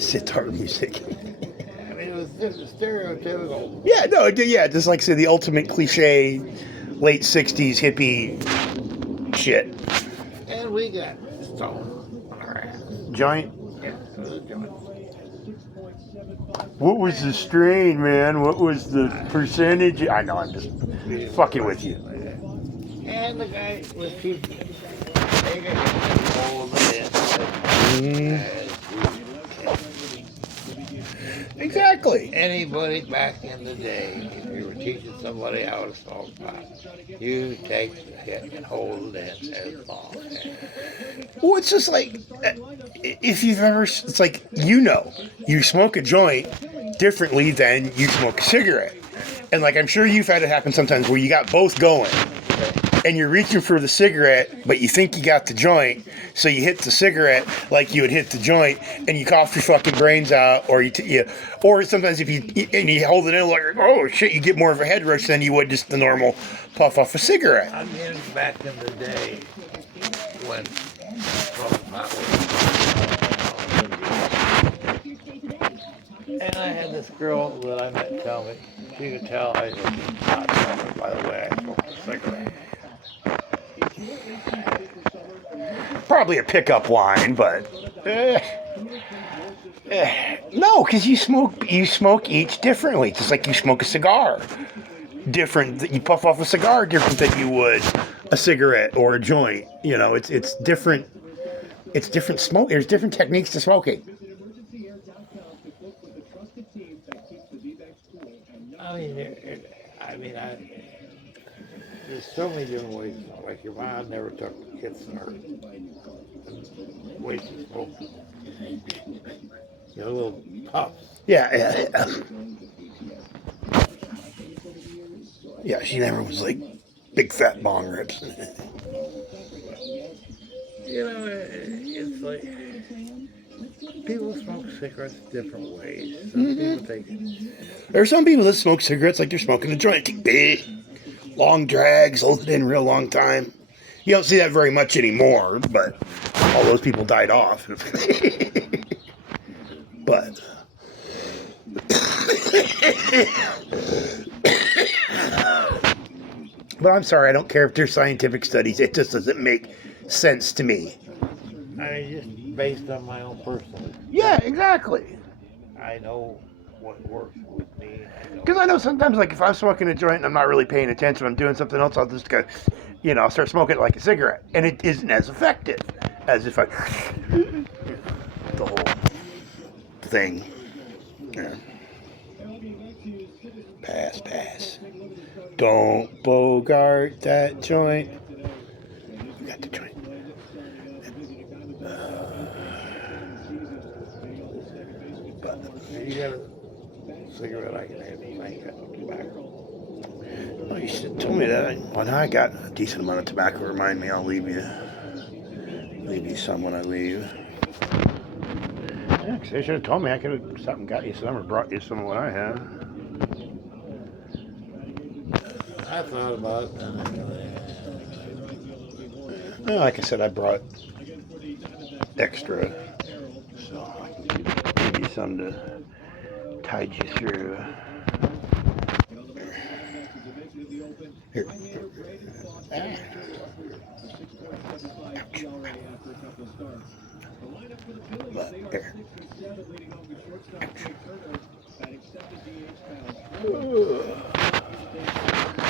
Sitar music. I mean, it was just stereotypical. Yeah, no, yeah, just like I said, the ultimate cliche, late '60s hippie shit. And we got stoned on our ass. Joint. Yeah, it was a joint. What was the strain, man? What was the percentage? I know, I'm just fucking with you. And the guy was cheap. They got hold of it. Exactly. Anybody back in the day, if you were teaching somebody how to smoke pot, you take the hit and hold it as long as. Well, it's just like, if you've ever, it's like, you smoke a joint differently than you smoke a cigarette. And like, I'm sure you've had it happen sometimes where you got both going and you're reaching for the cigarette, but you think you got the joint. So you hit the cigarette like you would hit the joint and you cough your fucking brains out, or or sometimes if you hold it in like, oh shit, you get more of a head rush than you would just the normal puff off a cigarette. I mean, back in the day when smoking pot was. And I had this girl that I met tell me, she could tell I was a pot smoker by the way I smoked a cigarette. Probably a pickup line, but no, because you smoke each differently, just like you smoke a cigar. Different, you puff off a cigar different than you would a cigarette or a joint. You know, it's different. It's different smoke. There's different techniques to smoking. There's so many different ways to smoke. Like your mom never took hits in her ways to smoke. You know, little puffs. Yeah. Yeah, she never was like big fat bong rips. You know, it's like people smoke cigarettes different ways. Some people take. There are some people that smoke cigarettes like they're smoking a joint. Take big, long drags, hold it in a real long time. You don't see that very much anymore, but all those people died off. But I'm sorry, I don't care if there's scientific studies. It just doesn't make sense to me. I mean, just based on my own personal. Yeah, exactly. I know what works with me. Because I know sometimes, like, if I'm smoking a joint and I'm not really paying attention, I'm doing something else, I'll just go, I'll start smoking it like a cigarette. And it isn't as effective as if I, the whole thing. Yeah. Pass. Don't bogart that joint. You got the joint. You got a cigarette I can have. I ain't got no tobacco. Oh, you should have told me that. Well, now I got a decent amount of tobacco. Remind me, I'll leave you some when I leave. Yeah, because they should have told me. I could have stopped and got you some or brought you some of what I had. I thought about it. Well, like I said, I brought extra, so I can give you some to tide you through. Here. Ouch. But here.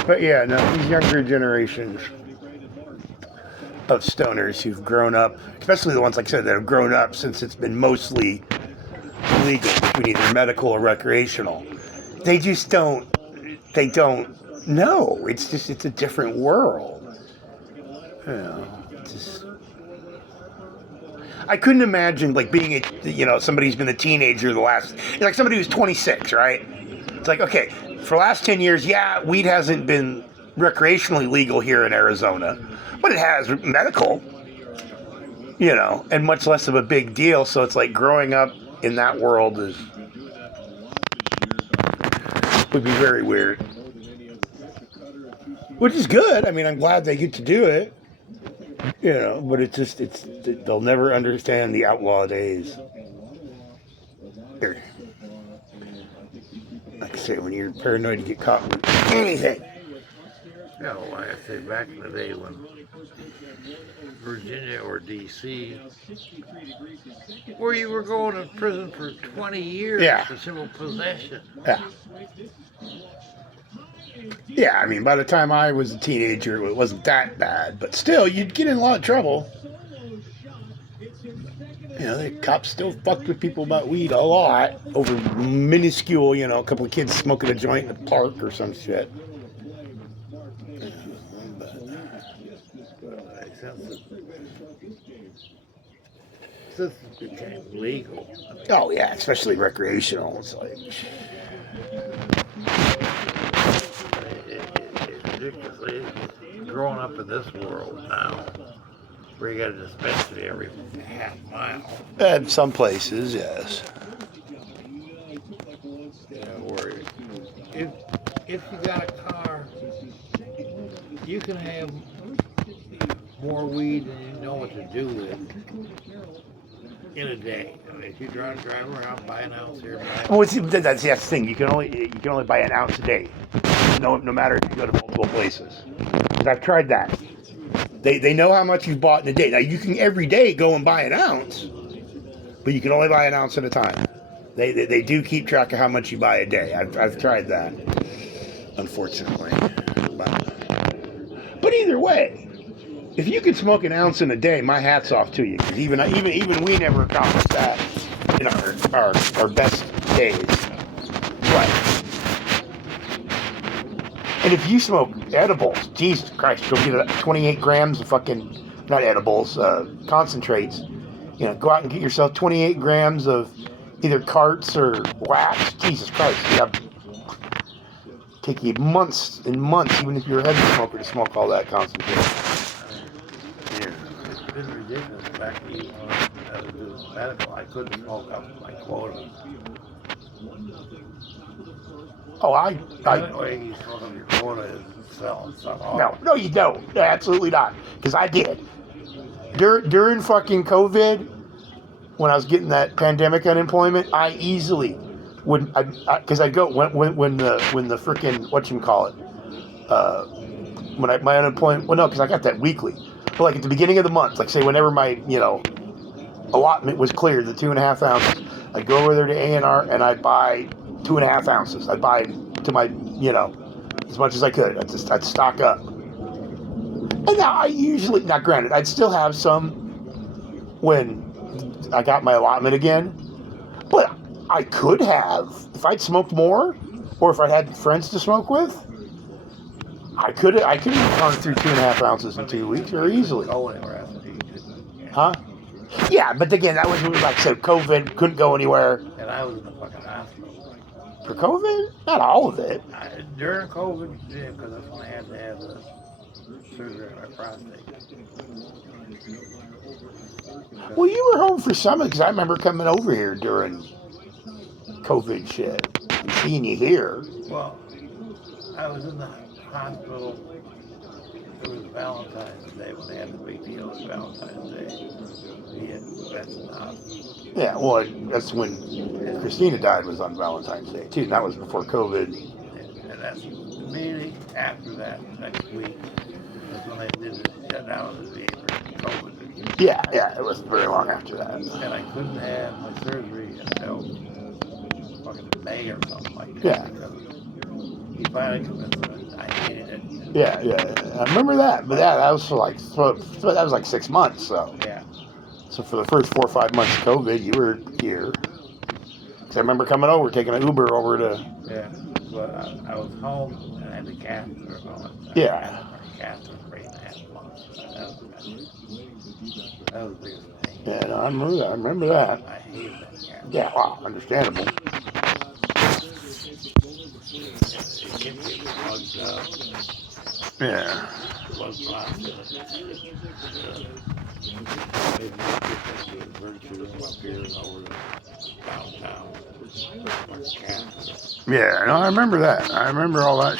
But yeah, no, these younger generations of stoners who've grown up, especially the ones, like I said, that have grown up since it's been mostly legal between either medical or recreational, they don't know. It's a different world. I couldn't imagine like being somebody who's been a teenager like somebody who's 26, right? It's like, okay, for the last 10 years, yeah, weed hasn't been recreationally legal here in Arizona, but it has medical, and much less of a big deal. So it's like growing up in that world would be very weird. Which is good. I mean, I'm glad they get to do it. But they'll never understand the outlaw days. Or, like I say, when you're paranoid to get caught with anything. Yeah, well, like I say, back in the day when Virginia or D.C., where you were going to prison for 20 years Yeah. for civil possession. Yeah. Yeah, I mean, by the time I was a teenager, it wasn't that bad. But still, you'd get in a lot of trouble. You know, the cops still fucked with people about weed a lot over minuscule, you know, a couple of kids smoking a joint in the park or some shit. Since it became legal. Oh, yeah, especially recreational. It's like... It's ridiculously growing up in this world now, where you got a dispensary every half mile. In some places, yes. You know, where if you got a car, you can have more weed than you know what to do with in a day. I mean, if you drive around, buy an ounce here, Well, that's the thing. You can only buy an ounce a day. No matter if you go to multiple places. 'Cause I've tried that. They know how much you've bought in a day. Now you can every day go and buy an ounce, but you can only buy an ounce at a time. They do keep track of how much you buy a day. I've tried that, unfortunately. But either way, if you can smoke an ounce in a day, my hat's off to you. Because even we never accomplished that in our best days. But and if you smoke edibles, Jesus Christ, you'll get 28 grams of fucking, not edibles, concentrates. You know, go out and get yourself 28 grams of either carts or wax. Jesus Christ, take you months and months, even if you're a heavy smoker, to smoke all that concentrate. Yeah, it's been ridiculous. Back when I was doing medical, I couldn't smoke up my quota. Oh, The only way you smoke up your quota is selling some off. No, you don't. No, absolutely not. Because I did. During fucking COVID, when I was getting that pandemic unemployment, I easily would, because I'd go when the freaking whatchamacallit, when my unemployment, well, no, because I got that weekly. But like at the beginning of the month, like say whenever my allotment was cleared, the 2.5 ounces, I'd go over there to A&R and I'd buy 2.5 ounces. I'd buy to my, as much as I could. I'd stock up. And now I usually, now granted, I'd still have some when I got my allotment again. But I could have, if I'd smoked more, or if I had friends to smoke with, I could have gone through 2.5 ounces in 2 weeks very easily. Huh? Yeah, but again, that was, like I said, COVID, couldn't go anywhere. And I was in the fucking hospital. For COVID? Not all of it. During COVID, yeah, because that's when I had to have the surgery on my prostate. Well, you were home for some, because I remember coming over here during COVID shit and seeing you here. Well, I was in the hospital. It was Valentine's Day when they had the big deal. It was Valentine's Day. We had vets in the hospital. Yeah, well, that's when Christina died, was on Valentine's Day, too. And that was before COVID. And that's immediately after that, next week, that's when they did the shutdown of the COVID. Yeah, it wasn't very long after that. And I couldn't have my surgery until fucking May or something like that. Yeah. Because he finally convinced me I hated it. Yeah. I remember that. But that was that was like 6 months, so. Yeah. So for the first 4 or 5 months of COVID, you were here. Because I remember coming over, taking an Uber over to... Yeah, but I was home and I had the catheter on. Yeah. Catheter for 8.5 months. That was the biggest thing. Yeah, no, I remember that. I hated that catheter. Yeah, wow, understandable. It kept getting plugged up. Yeah. Blood clots in it. Maybe virtue up here and over downtown. Yeah, no, I remember that. I remember all that shit.